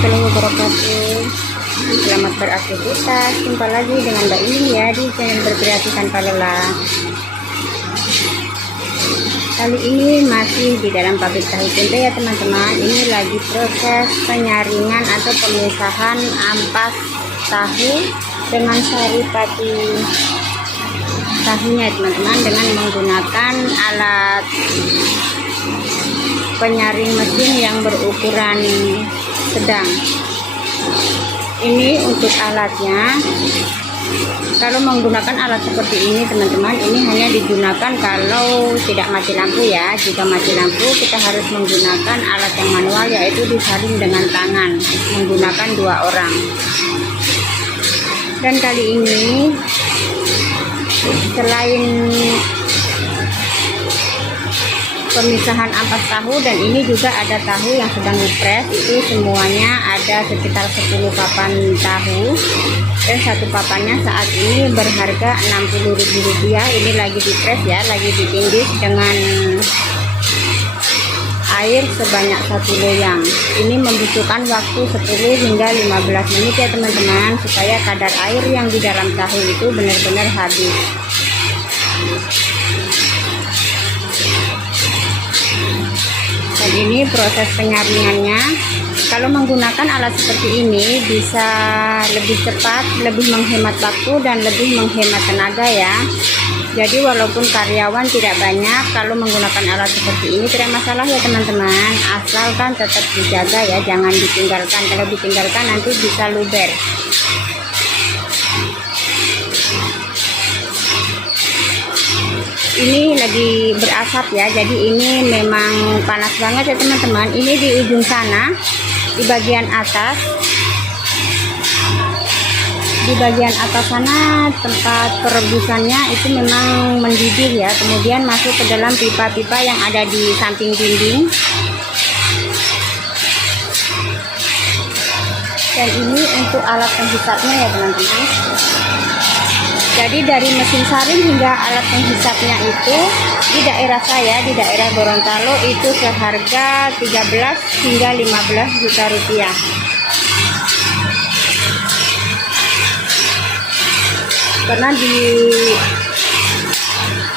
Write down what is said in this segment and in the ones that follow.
warahmatullahi wabarakatuh. Selamat beraktivitas. Jumpa lagi dengan Mbak Ini ya di channel Berkreasi Tanpa Lelah. Kali ini masih di dalam pabrik tahu tempe ya teman-teman. Ini lagi proses penyaringan atau pemisahan ampas tahu dengan sari pati tahunya teman-teman, dengan menggunakan alat penyaring mesin yang berukuran sedang. Ini untuk alatnya. Kalau menggunakan alat seperti ini teman-teman, ini hanya digunakan kalau tidak mati lampu ya. Jika mati lampu kita harus menggunakan alat yang manual, yaitu disaring dengan tangan menggunakan 2 orang. Dan kali ini selain pemisahan ampas tahu, dan ini juga ada tahu yang sedang dipres, itu semuanya ada sekitar 10 papan tahu, dan satu papannya saat ini berharga Rp60.000. Ini lagi dipres ya, lagi ditindih dengan air sebanyak 1 loyang. Ini membutuhkan waktu 10 hingga 15 menit ya teman-teman, supaya kadar air yang di dalam tahu itu benar-benar habis. Dan ini proses penyaringannya. Kalau menggunakan alat seperti ini bisa lebih cepat, lebih menghemat waktu, dan lebih menghemat tenaga ya. Jadi walaupun karyawan tidak banyak, kalau menggunakan alat seperti ini tidak masalah ya teman-teman. Asalkan tetap dijaga ya, jangan ditinggalkan. Kalau ditinggalkan nanti bisa luber. Ini lagi berasap ya, jadi ini memang panas banget ya teman-teman. Ini di ujung sana, di bagian atas, sana tempat perebusannya itu memang mendidih ya. Kemudian masuk ke dalam pipa-pipa yang ada di samping dinding. Dan ini untuk alat penghisapnya ya teman-teman. Jadi dari mesin saring hingga alat penghisapnya itu di daerah saya, di daerah Gorontalo, itu seharga 13 hingga 15 juta rupiah. Karena di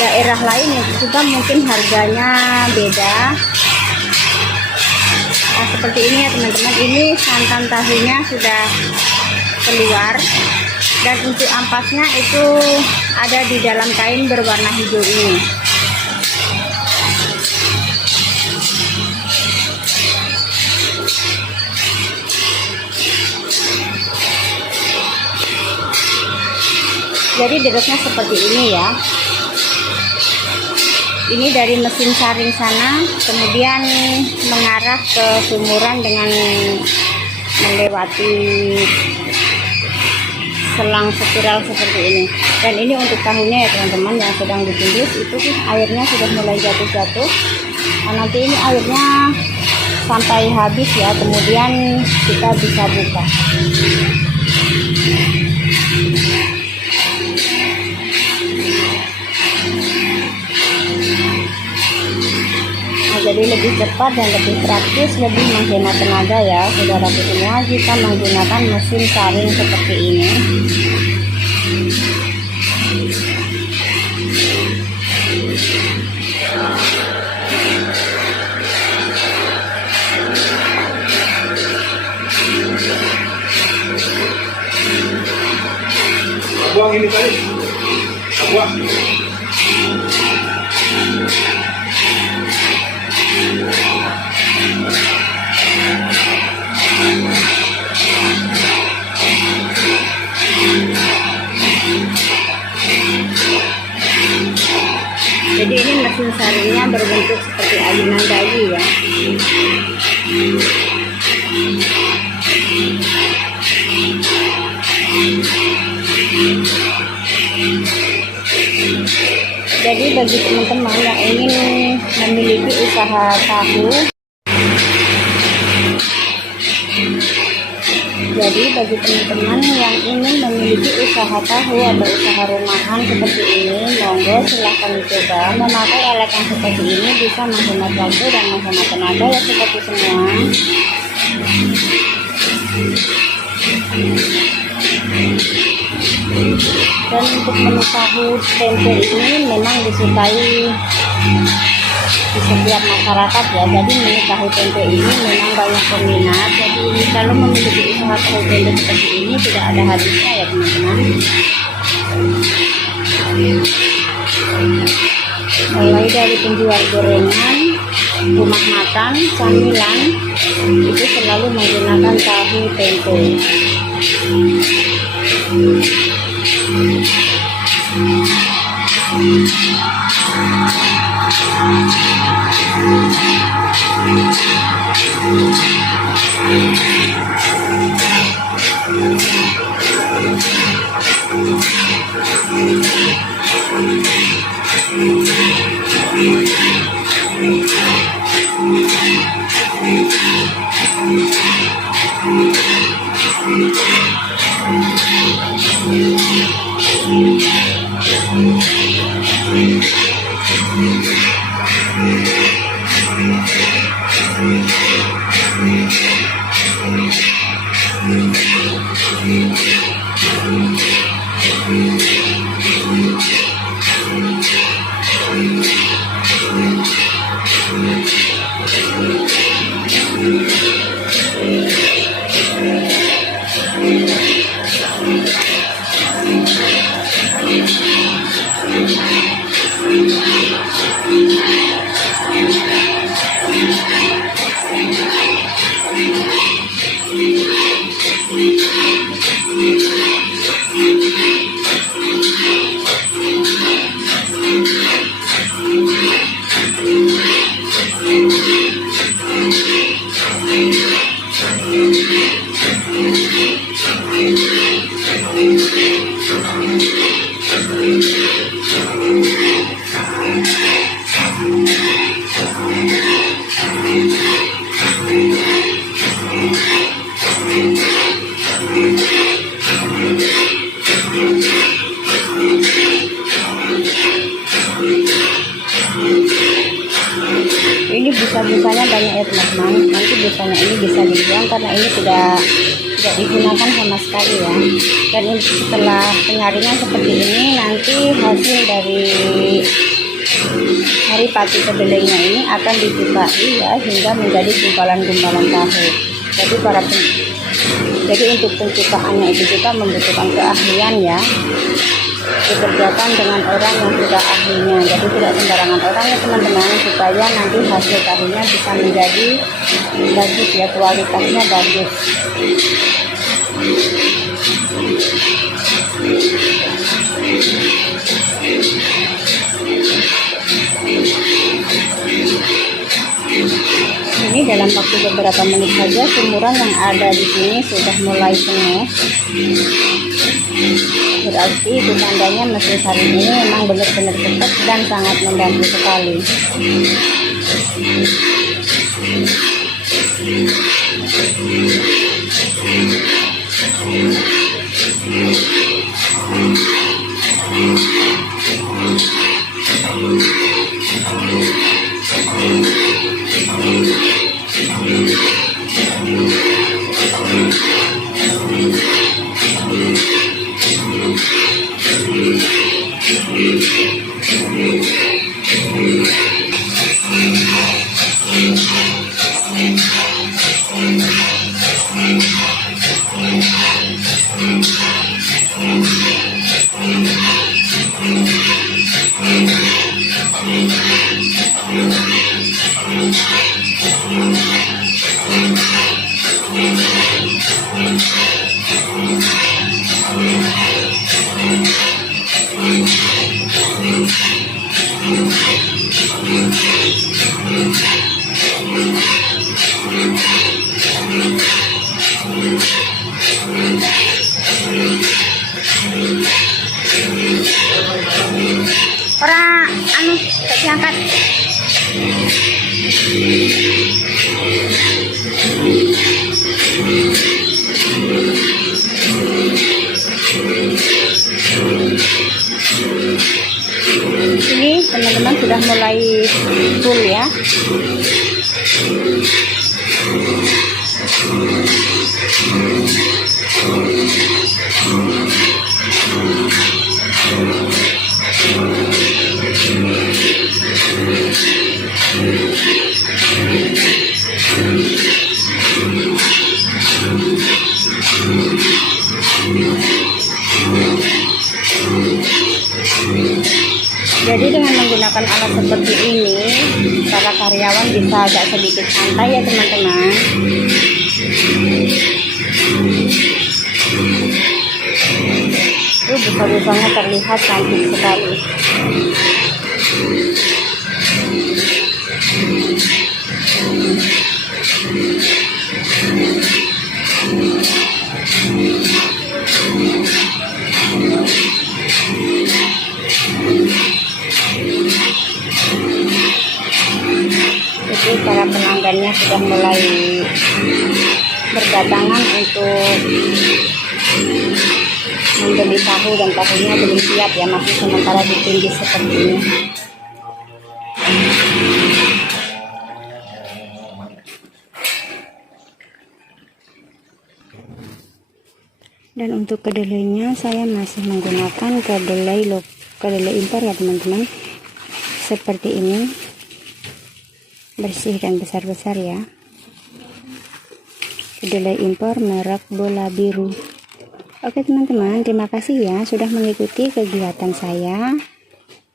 daerah lain juga mungkin harganya beda. Nah, seperti ini ya teman-teman, ini santan tahunya sudah keluar. Dan untuk ampasnya itu ada di dalam kain berwarna hijau ini. Jadi derasnya seperti ini ya. Ini dari mesin saring sana, kemudian mengarah ke sumuran dengan melewati selang spiral seperti ini. Dan ini untuk tahunya ya teman-teman yang sedang ditindih, itu airnya sudah mulai jatuh-jatuh. Nah, nanti ini airnya sampai habis ya, kemudian kita bisa buka. Nah, jadi lebih cepat dan lebih praktis, lebih menghemat tenaga ya saudaraku semua jika menggunakan mesin saring seperti ini. Buang ini tadi, buang. Jadi ini mesin saringnya berbentuk seperti ayunan bayi ya. Jadi bagi teman-teman yang ingin memiliki usaha tahu, jadi bagi teman-teman yang ingin memiliki usaha tahu atau usaha rumahan seperti ini, monggo silahkan dicoba. Memakai alat yang seperti ini bisa menghemat waktu dan menghemat tenaga ya seperti semua. Dan untuk menu tahu tempe ini memang disukai di setiap masyarakat ya. Jadi menu tahu tempe ini memang banyak peminat. Jadi kalau memiliki usaha tahu tempe seperti ini tidak ada habisnya ya teman-teman. Mulai dari penjual gorengan, rumah makan, camilan, itu selalu menggunakan tahu tempe. Ini busa-busanya banyak ya teman-teman. Nanti busanya ini bisa dibuang karena ini tidak digunakan sama sekali ya. Dan setelah penyaringan seperti ini, nanti hasil dari pati kedelainya ini akan dicukai ya hingga menjadi gumpalan-gumpalan tahu. Jadi untuk pencukaannya itu juga membutuhkan keahlian ya. Dikerjakan dengan orang yang sudah ahlinya, jadi tidak sembarangan orang ya teman-teman, supaya nanti hasil tahunya bisa menjadi bagus ya, kualitasnya bagus. Ini dalam waktu beberapa menit saja sumuran yang ada di sini sudah mulai penuh. Berarti itu tandanya mesin saring ini memang benar-benar cepat dan sangat membantu sekali. Orang anu tak diangkat. Ini teman-teman sudah mulai full ya. Jadi dengan menggunakan alat seperti ini, para karyawan bisa agak sedikit santai ya teman-teman. Busa-busanya terlihat cantik sekali. Jadi para pelanggannya sudah mulai berdatangan untuk membeli tahu, dan tahunya belum siap ya, masih sementara ditunggu seperti ini. Dan untuk kedelainya saya masih menggunakan kedelai impor ya teman-teman, seperti ini, bersih dan besar-besar ya, kedelai impor merek Bola Biru. Oke teman-teman, terima kasih ya sudah mengikuti kegiatan saya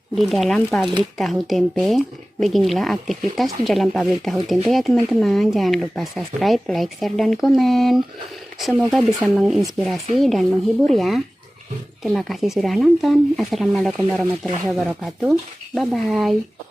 di dalam pabrik tahu tempe. Beginilah aktivitas di dalam pabrik tahu tempe ya teman-teman. Jangan lupa subscribe, like, share, dan komen. Semoga bisa menginspirasi dan menghibur ya. Terima kasih sudah nonton. Assalamualaikum warahmatullahi wabarakatuh. Bye bye.